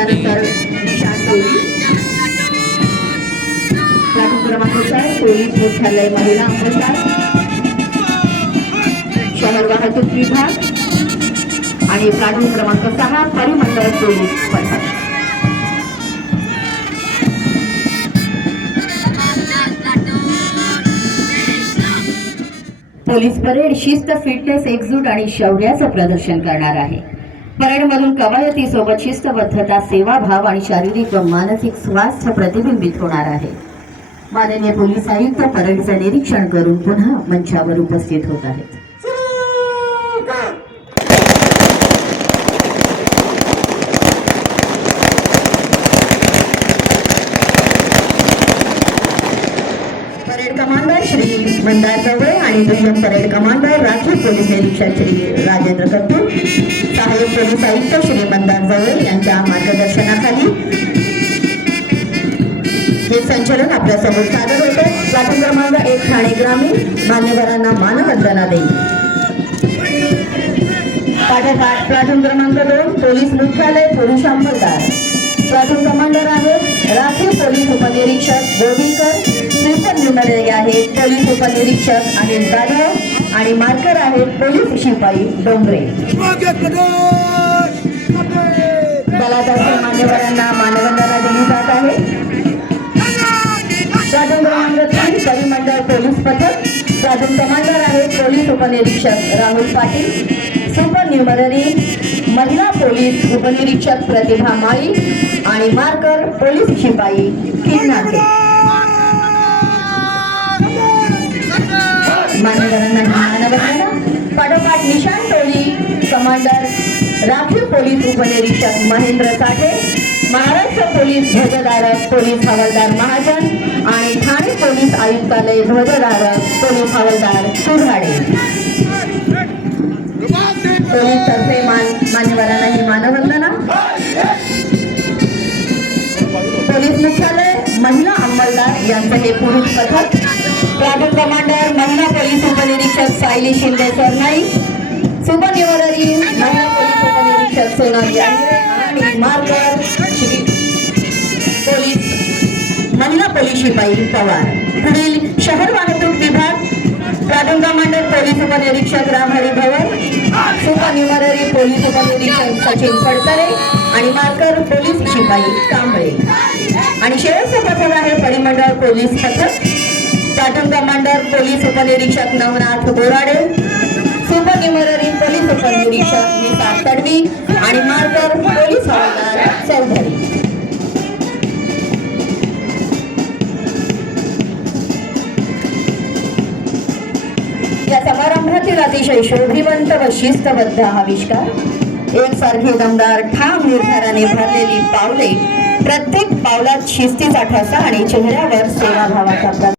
Commander Nishant टोळी platoon क्रमांक चार पोलीस मुख्यालय महिला अंमलदार शहर वाहतूक विभाग. आणि प्लाटून क्रमांक सहा परिमंडळ पोलीस पथक. पोलीस परेड शिस्त फिटनेस एकजूट आणि शौर्याचं प्रदर्शन करणार आहे. परेडमधून कवायती सोबत शिस्तबद्धता सेवाभाव आणि शारीरिक व मानसिक स्वास्थ्य प्रतिबिंबित होणार आहे. माननीय पोलीस आयुक्त परेडचं निरीक्षण करून पुन्हा मंचावर उपस्थित होत आहेत. परेड कमांडर श्री मंदार चवळे आणि दुय्यम परेड कमांडर राखीव पोलीस निरीक्षक श्री राजेंद्र कपूर पोलीस आयुक्त श्री मंदार यांच्या मार्गदर्शनाखाली. हे संचलन आपल्यासमोर सादर होते. प्लाटून क्रमांक एक ठाणे ग्रामीण मान्यवरांना मानवंदना देईल पाठोपाठ प्लाटून क्रमांक दोन पोलीस मुख्यालय पुरुष अंमलदार प्लाटून कमांडर आहेत राखीव पोलीस उपनिरीक्षक गोविंदकर. स्वीपर न्यूमरे आहेत पोलीस उपनिरीक्षक अनिल जाधव आणि मार्कर आहेत पोलीस शिपाई डोंगरे. दलातर्फे मान्यवरांना मानवंदना दिली जात आहे. प्लाटून क्रमांक तीन परिमंडळ पोलीस पथक प्लाटून कमांडर आहे पोलीस उपनिरीक्षक राहुल पाटील सुपर न्यूमररी महिला पोलीस उपनिरीक्षक प्रतिभा माळी आणि मार्कर पोलीस शिपाई किन्नाटे मान्यवरांना मानवंदना. पाठोपाठ निशान टोली कमांडर राखीव पोलीस उपनिरीक्षक महेंद्र साठे महाराष्ट्र पोलीस ध्वजधारक पोलीस हवालदार महाजन आणि ठाणे पोलीस आयुक्तालय ध्वजधारक पोलीस हवालदार सुरहाडे पोलीस तर्फे मान मान्यवरांना ही मानवंदना. पोलीस मुख्यालय महिला अंमलदार यांचं हे पुरुष पथक. प्लाटून कमांडर महिला पोलीस उपनिरीक्षक सायली शिंदे सरनाईक सुपरनिवडरी महिला सोनाली आणि मार्कर श्री पोलीस महिला पोलीस शिपाई पवार. पुढील शहर वाहतूक विभाग पोलीस उपनिरीक्षक न्यूमररी पोलीस उपनिरीक्षक सचिन फडतरे आणि मार्कर पोलीस शिपाई कांबळे. आणि शेवटचं पथक आहे परिमंडळ पोलीस पथक कमांडर पोलीस उपनिरीक्षक नवनाथ बोराडे सुपर न्यूमररी निरीक्षक निसार तडवी आणि मार्कर पोलीस हवालदार चौधरी या समारंभातील अतिशय शोभिवंत व शिस्तबद्ध आविष्कार. एकसारखी दमदार ठाम निर्धाराने भरलेली पावले प्रत्येक पावलात शिस्तीचा ठसा आणि चेहऱ्यावर सेवाभावाचा